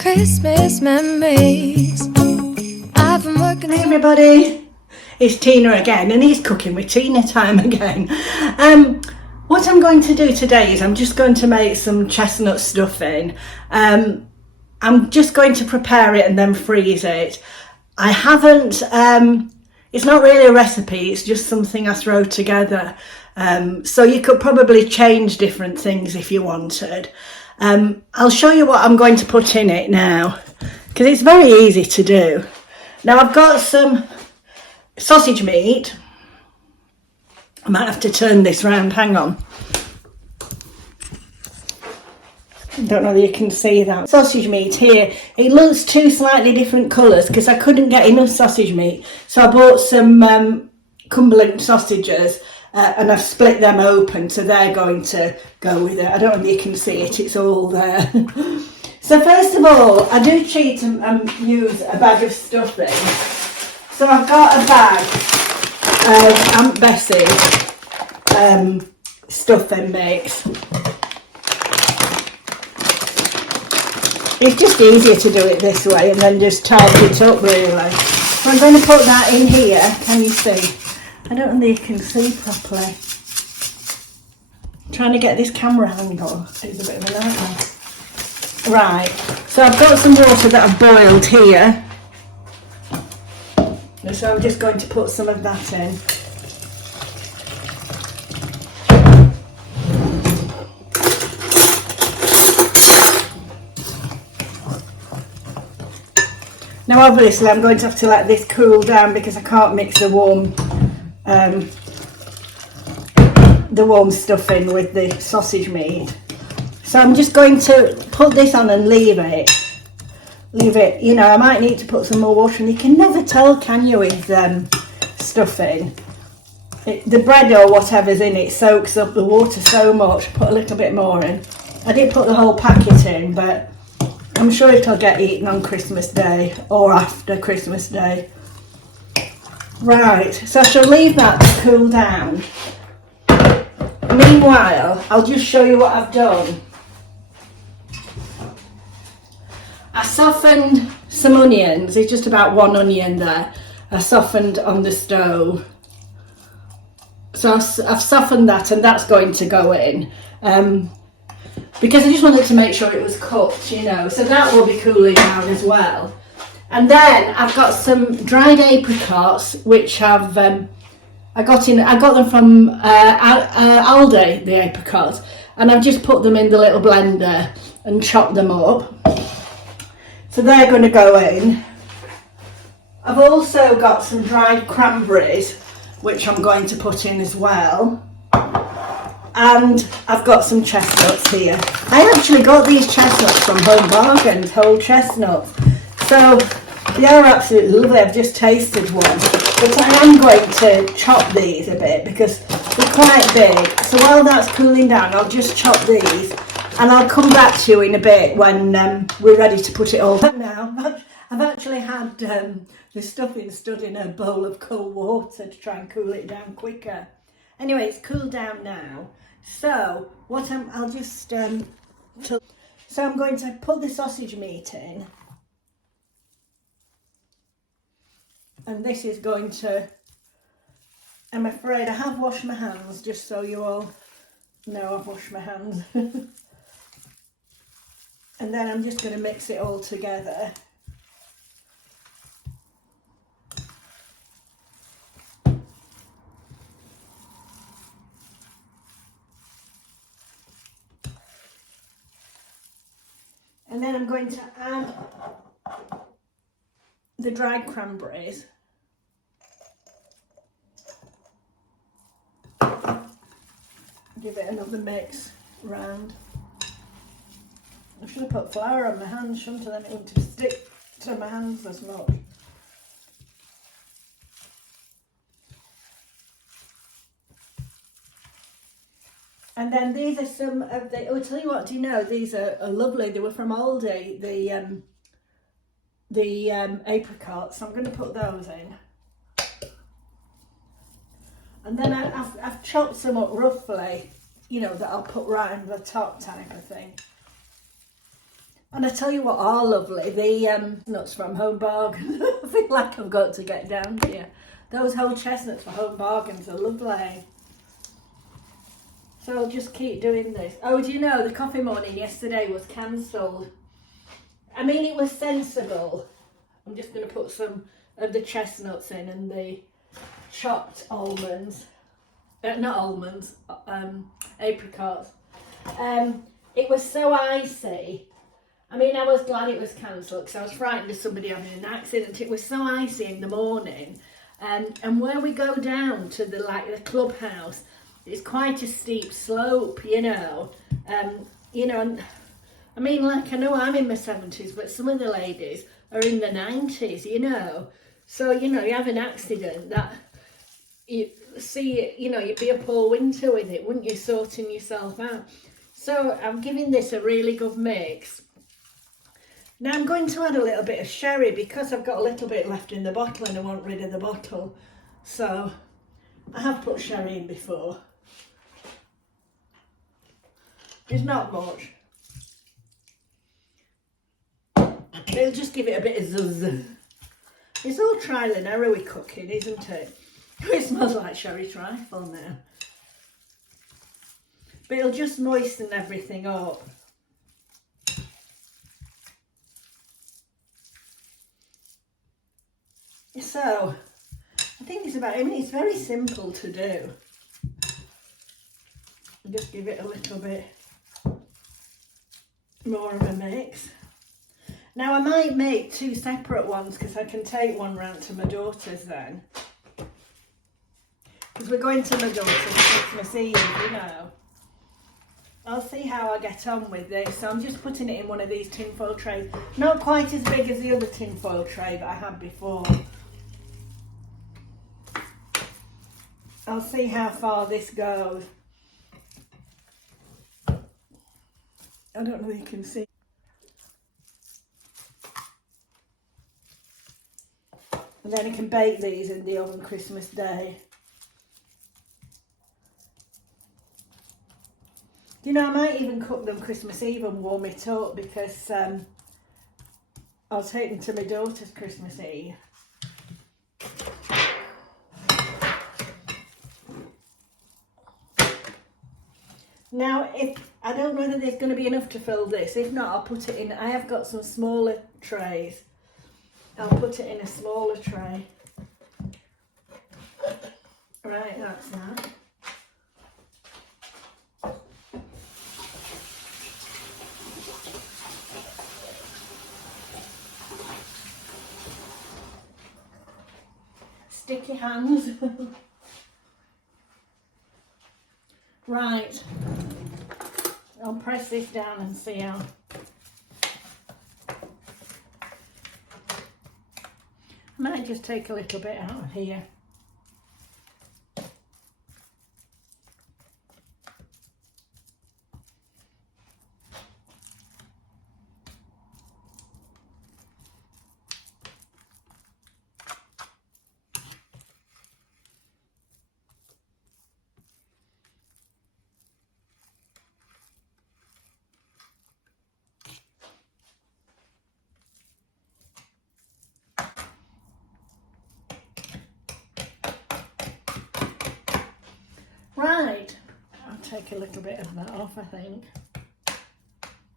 Christmas memories. I've been working. Hey everybody, it's Tina again, and it's cooking with Tina time again. What I'm going to do today is I'm just going to make some chestnut stuffing. I'm just going to prepare it and then freeze it. I haven't, it's not really a recipe, it's just something I throw together. So you could probably change different things if you wanted. I'll show you what I'm going to put in it now, because it's very easy to do. Now I've got some sausage meat. I might have to turn this round, hang on. I don't know if you can see that. Sausage meat here. It looks two slightly different colours because I couldn't get enough sausage meat. So I bought some Cumberland sausages and I've split them open, so they're going to go with it. I don't know if you can see it, it's all there. So first of all, I do cheat and use a bag of stuffing. So I've got a bag of Aunt Bessie's stuffing mix. It's just easier to do it this way and then just tidy it up really. So I'm going to put that in here, can you see? I don't know if you can see properly. I'm trying to get this camera angle, it's a bit of a nightmare. Right, so I've got some water that I've boiled here. So I'm just going to put some of that in. Now obviously I'm going to have to let this cool down because I can't mix the warm stuffing with the sausage meat. So I'm just going to put this on and leave it. You know, I might need to put some more water in. You can never tell, can you, with stuffing. The bread or whatever's in it soaks up the water so much. Put a little bit more in. I did put the whole packet in, but I'm sure it'll get eaten on Christmas Day or after Christmas Day. Right, so I shall leave that to cool down. Meanwhile, I'll just show you what I've done. I softened some onions. It's just about one onion there. I softened on the stove. So I've softened that and that's going to go in. Because I just wanted to make sure it was cooked, you know. So that will be cooling down as well. And then I've got some dried apricots, which I got them from Aldi, the apricots, and I've just put them in the little blender and chopped them up. So they're going to go in. I've also got some dried cranberries, which I'm going to put in as well. And I've got some chestnuts here. I actually got these chestnuts from Home Bargains, whole chestnuts. So they are absolutely lovely. I've just tasted one. But I am going to chop these a bit because they're quite big. So while that's cooling down, I'll just chop these. And I'll come back to you in a bit when we're ready to put it all back now. I've actually had the stuffing stood in a bowl of cold water to try and cool it down quicker. Anyway, it's cooled down now. So what I'll just so I'm going to put the sausage meat in. And this is going to, I'm afraid I have washed my hands, just so you all know I've washed my hands. And then I'm just going to mix it all together. And then I'm going to add the dried cranberries. Give it another mix round. I should have put flour on my hands, shouldn't I? Then it wouldn't stick to my hands as much. And then these are some of the, I'll tell you what, do you know, these are lovely. They were from Aldi, the apricots. So I'm going to put those in. And then I've chopped some up roughly, you know, that I'll put right on the top type of thing. And I tell you what are lovely, the nuts from Home Bargains. I feel like I've got to get down here. Those whole chestnuts for Home Bargains are lovely. So I'll just keep doing this. Oh, do you know, the coffee morning yesterday was cancelled. I mean, it was sensible. I'm just going to put some of the chestnuts in and the chopped almonds. Not almonds, apricots. It was so icy. I mean, I was glad it was cancelled because I was frightened of somebody having an accident. It was so icy in the morning. And where we go down to the clubhouse, it's quite a steep slope, you know. And, I mean, like, I know I'm in my 70s, but some of the ladies are in the 90s, you know. So, you know, you have an accident that you see, you know, you'd be up all winter with it, wouldn't you, sorting yourself out. So I'm giving this a really good mix. Now I'm going to add a little bit of sherry because I've got a little bit left in the bottle and I want rid of the bottle. So I have put sherry in before. There's not much. It'll just give it a bit of zuzz. It's all trial and error with cooking, isn't it? It smells like sherry trifle now. But it'll just moisten everything up. So, I think it's about, I mean, it's very simple to do. Just give it a little bit more of a mix. Now, I might make two separate ones because I can take one round to my daughter's then. Because we're going to my daughter's Christmas Eve, you know. I'll see how I get on with this. So I'm just putting it in one of these tinfoil trays. Not quite as big as the other tinfoil tray that I had before. I'll see how far this goes. I don't know if you can see. And then I can bake these in the oven Christmas Day. You know, I might even cook them Christmas Eve and warm it up because I'll take them to my daughter's Christmas Eve. Now, if I don't know whether there's going to be enough to fill this. If not, I'll put it in. I have got some smaller trays. I'll put it in a smaller tray. Right, that's that. Sticky hands. Right, I'll press this down and see how. I might just take a little bit out of here. Right, I'll take a little bit of that off, I think.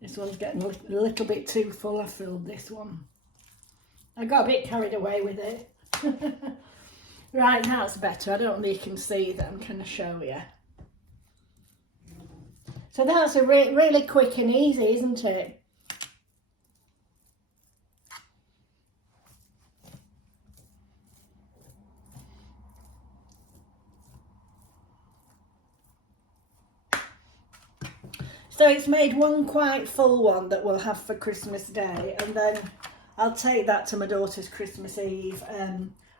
This one's getting a little bit too full. I filled this one. I got a bit carried away with it. Right, that's better. I don't know if you can see that. I'm going to show you. So that's a really quick and easy, isn't it? So it's made one quite full one that we'll have for Christmas Day, and then I'll take that to my daughter's Christmas Eve.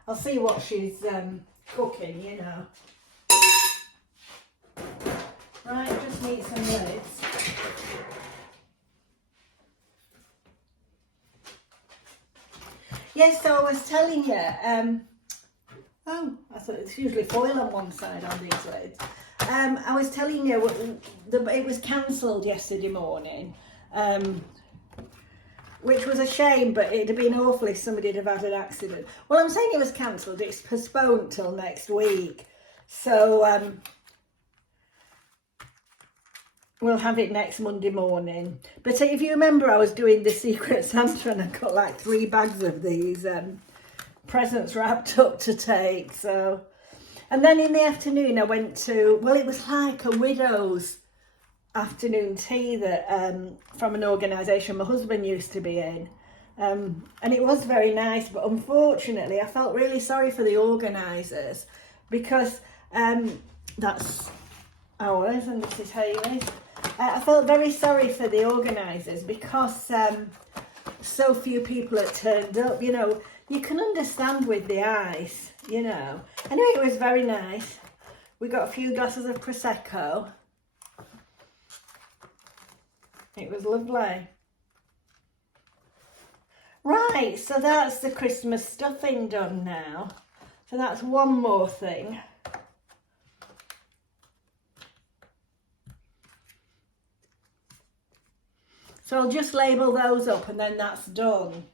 I'll see what she's cooking, you know. Right, just need some lids. Yes, so I was telling you, oh, I thought it's usually foil on one side on these lids. I was telling you it was cancelled yesterday morning. which was a shame, but it'd have been awful if somebody'd have had an accident. Well, I'm saying it was cancelled. It's postponed till next week. So we'll have it next Monday morning. But if you remember, I was doing the Secret Santa and I got like 3 bags of these presents wrapped up to take. So, and then in the afternoon I went to, well, it was like a widow's afternoon tea that from an organisation my husband used to be in, and it was very nice, but unfortunately I felt really sorry for the organisers because that's ours and this is Hayley's. I felt very sorry for the organisers because so few people had turned up. You know, you can understand with the ice, you know. Anyway, it was very nice. We got a few glasses of Prosecco. It was lovely. Right, so that's the Christmas stuffing done now. So that's one more thing. So I'll just label those up and then that's done.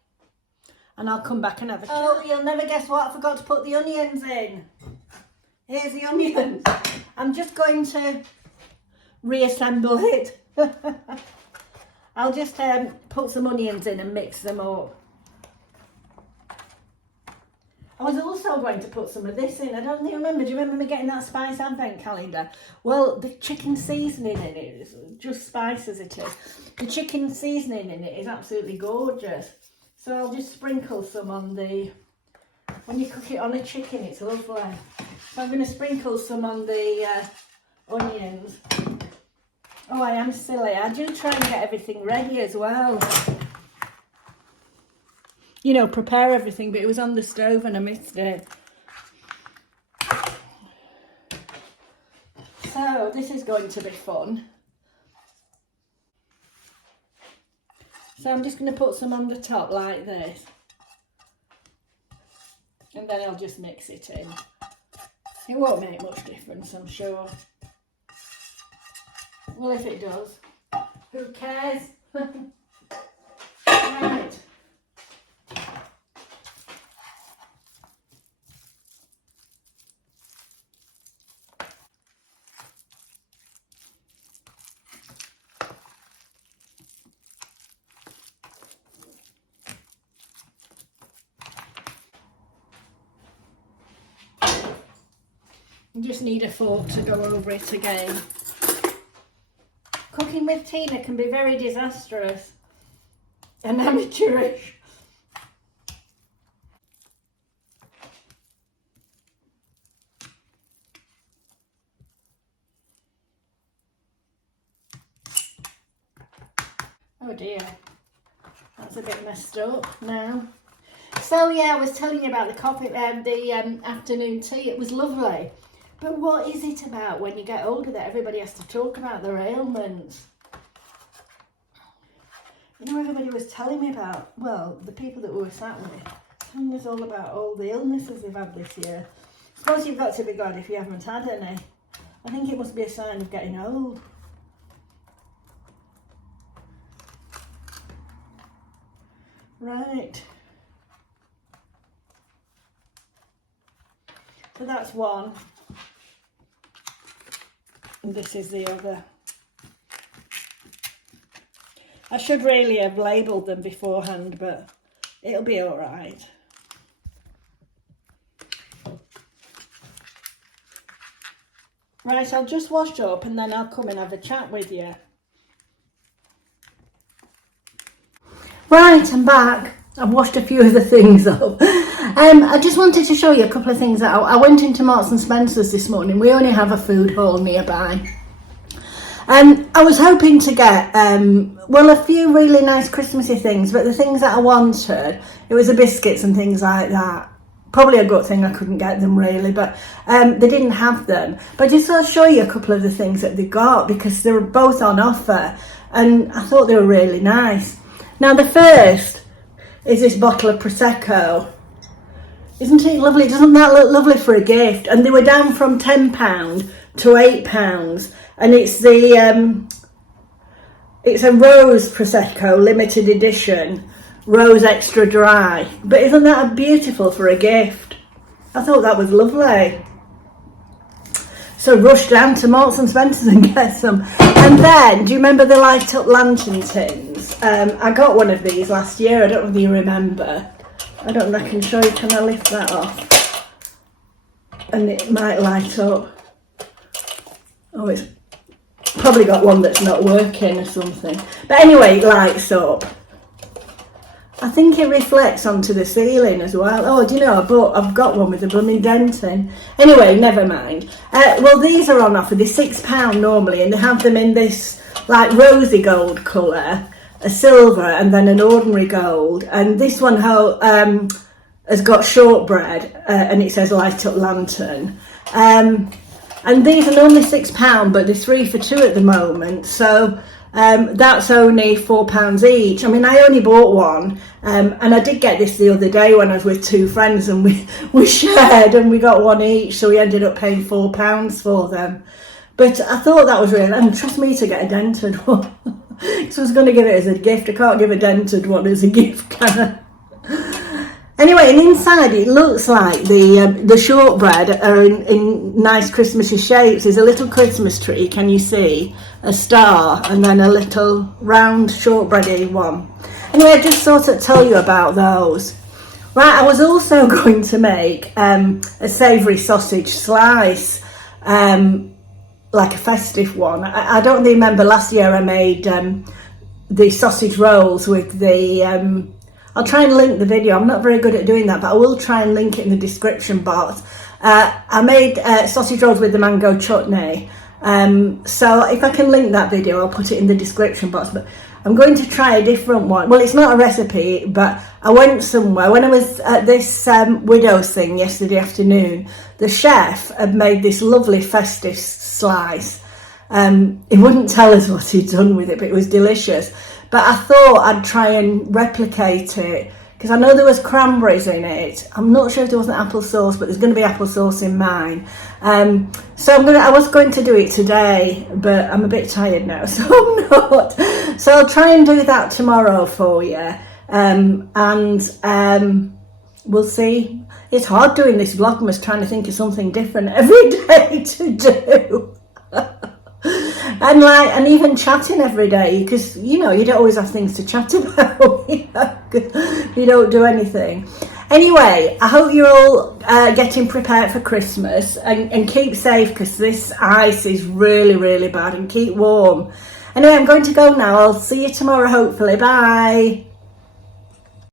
And I'll come back and have a chat. Oh, you'll never guess what, I forgot to put the onions in. Here's the onions. I'm just going to reassemble it. I'll just put some onions in and mix them up. I was also going to put some of this in. I don't think remember. Do you remember me getting that spice advent calendar? Well, the chicken seasoning in it is just spice as it is. The chicken seasoning in it is absolutely gorgeous. So I'll just sprinkle some on the, when you cook it on a chicken, it's lovely. So I'm going to sprinkle some on the onions. Oh, I am silly. I do try and get everything ready as well. You know, prepare everything, but it was on the stove and I missed it. So this is going to be fun. So I'm just going to put some on the top like this. And then I'll just mix it in. It won't make much difference, I'm sure. Well, if it does, who cares? Right. I just need a fork to go over it again. Cooking with Tina can be very disastrous and amateurish. Oh dear, that's a bit messed up now. So yeah, I was telling you about the coffee, the afternoon tea. It was lovely. But what is it about when you get older that everybody has to talk about their ailments? You know, everybody was telling me about, well, the people that we were sat with, telling us all about all the illnesses they've had this year. I suppose you've got to be glad if you haven't had any. I think it must be a sign of getting old. Right. So that's one. And this is the other. I should really have labelled them beforehand, but it'll be all right. Right, I'll just wash up and then I'll come and have a chat with you. Right, I'm back. I've washed a few of the things up. I just wanted to show you a couple of things. I went into Marks and Spencer's this morning. We only have a food hall nearby. I was hoping to get, well, a few really nice Christmassy things, but the things that I wanted, it was the biscuits and things like that. Probably a good thing I couldn't get them really, but they didn't have them. But I just want to show you a couple of the things that they got because they were both on offer and I thought they were really nice. Now the first is this bottle of Prosecco. Isn't it lovely? Doesn't that look lovely for a gift? And they were down from £10 to £8, and it's the it's a rose Prosecco limited edition, rose extra dry. But isn't that beautiful for a gift? I thought that was lovely. So rush down to Marks and Spencer's and get some. And then, do you remember the light up lantern tins? I got one of these last year. I don't know if you remember. I don't know if I can show you. Can I lift that off? And it might light up. Oh, it's probably got one that's not working or something. But anyway, it lights up. I think it reflects onto the ceiling as well. Oh, do you know, I've got one with a blooming dent in. Anyway, never mind. Well, these are on offer. They're £6 normally, and they have them in this like rosy gold colour, a silver, and then an ordinary gold. And this one has got shortbread, and it says light up lantern. And these are normally £6, but they're 3 for 2 at the moment. So that's only £4 each. I mean, I only bought one, and I did get this the other day when I was with 2 friends, and we shared and we got one each, so we ended up paying £4 for them. But I thought that was really, and trust me to get a dented one. So I was going to give it as a gift. I can't give a dented one as a gift, can I? Anyway, and inside it looks like the shortbread are in nice Christmassy shapes. There's a little Christmas tree, can you see? A star, and then a little round shortbready one. Anyway, I just thought I'd tell you about those. Right, I was also going to make a savoury sausage slice, like a festive one. I don't remember, last year I made the sausage rolls with the... I'll try and link the video. I'm not very good at doing that, but I will try and link it in the description box. I made sausage rolls with the mango chutney. So if I can link that video, I'll put it in the description box. But I'm going to try a different one. Well, it's not a recipe, but I went somewhere. When I was at this widow's thing yesterday afternoon, the chef had made this lovely festive slice. He wouldn't tell us what he'd done with it, but it was delicious. But I thought I'd try and replicate it, because I know there was cranberries in it. I'm not sure if there wasn't applesauce, but there's going to be applesauce in mine. So I was going to do it today, but I'm a bit tired now, so I'm not. So I'll try and do that tomorrow for you. We'll see. It's hard doing this Vlogmas, trying to think of something different every day to do. And even chatting every day, because you don't always have things to chat about. You don't do anything. Anyway, I hope you're all getting prepared for Christmas, and keep safe, because this ice is really, really bad, and keep warm. Anyway, I'm going to go now. I'll see you tomorrow, hopefully. Bye.